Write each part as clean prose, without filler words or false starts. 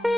बॉलिवूडचा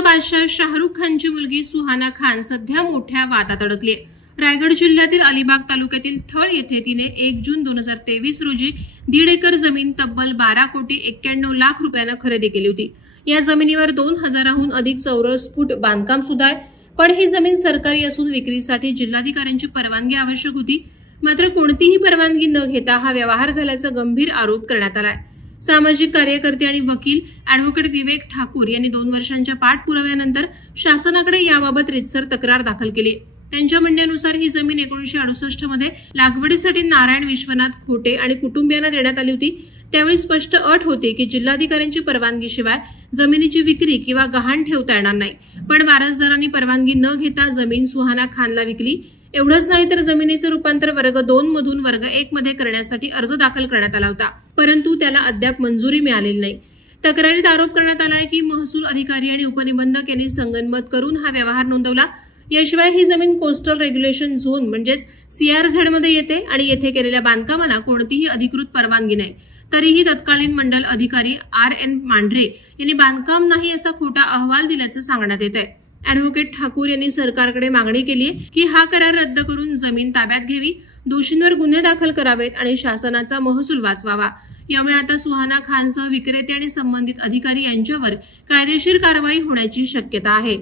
बादशाह शाहरुख खानची मुलगी सुहाना खान सध्या मोठ्या वादात अडकली आहे। रायगड जिल्ह्यातील अलिबाग तालुक्यातील थळ येथे तिने 1 जून 2023 रोजी 1.5 एकर जमीन तब्बल 12,91,00,000 रुपयांना खरेदी केली होती। या जमिनीवर 2000हून अधिक चौरस फूट बांधकाम सुद्धा आहे, पण ही जमीन सरकारी असून विक्रीसाठी जिल्हाधिकाऱ्यांची परवानगी आवश्यक होती। मात्र कोणतीही परवानगी न घेता हा व्यवहार झाल्याचा गंभीर आरोप करण्यात आला आहे। सामाजिक कार्यकर्ते आणि वकील अॅडव्होकेट विवेक ठाकूर यांनी 2 वर्षांच्या पाठपुराव्यानंतर शासनाकडे याबाबत रीतसर तक्रार दाखल केली। त्यांच्या म्हणण्यानुसार ही जमीन 1968 मध्ये लागवडीसाठी नारायण विश्वनाथ खोटे आणि कुटुंबियांना देण्यात आली होती। त्यावेळी स्पष्ट अट होती की जिल्हाधिकाऱ्यांची परवानगीशिवाय जमिनीची विक्री किंवा गहाण ठेवता येणार नाही, पण वारसदारांनी परवानगी न घेता जमीन सुहाना खानला विकली। एवढंच नाही तर जमिनीचे रूपांतर वर्ग 2 मधून वर्ग 1 मध्ये करण्यासाठी अर्ज दाखल करण्यात आला होता, परंतु त्याला अद्याप मंजुरी मिळालेली नाही। तक्रारीत आरोप करण्यात आला आहे की महसूल अधिकारी आणि उपनिबंधक यांनी संगनमत करून हा व्यवहार नोंदवला। याशिवाय ही जमीन कोस्टल रेग्युलेशन झोन म्हणजेच CRZ मध्ये येते आणि येथे केलेल्या बांधकामाला कोणतीही अधिकृत परवानगी नाही। तरीही तत्कालीन मंडल अधिकारी RN मांढरे यांनी बांधकाम नाही असा खोटा अहवाल दिल्याचं सांगण्यात येत आहे। अॅडव्होकेट ठाकूर यांनी सरकारकडे मागणी केली आहे की हा करार रद्द करून जमीन ताब्यात घ्यावी, दोषींवर गुन्हे दाखल करावेत आणि शासनाचा महसूल वाचवावा। यामुळे आता सुहाना खानसह विक्रेते आणि संबंधित अधिकारी यांच्यावर कायदेशीर कारवाई होण्याची शक्यता आहे।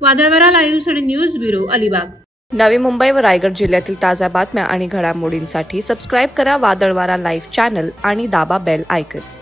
वादळवारा लाईव्हसाठी न्यूज ब्युरो अलिबाग। नवी मुंबई व रायगड जिल्ह्यातील ताज्या बातम्या आणि घडामोडींसाठी सबस्क्राईब करा वादळवारा लाईव्ह चॅनल आणि दाबा बेल आयकॉन।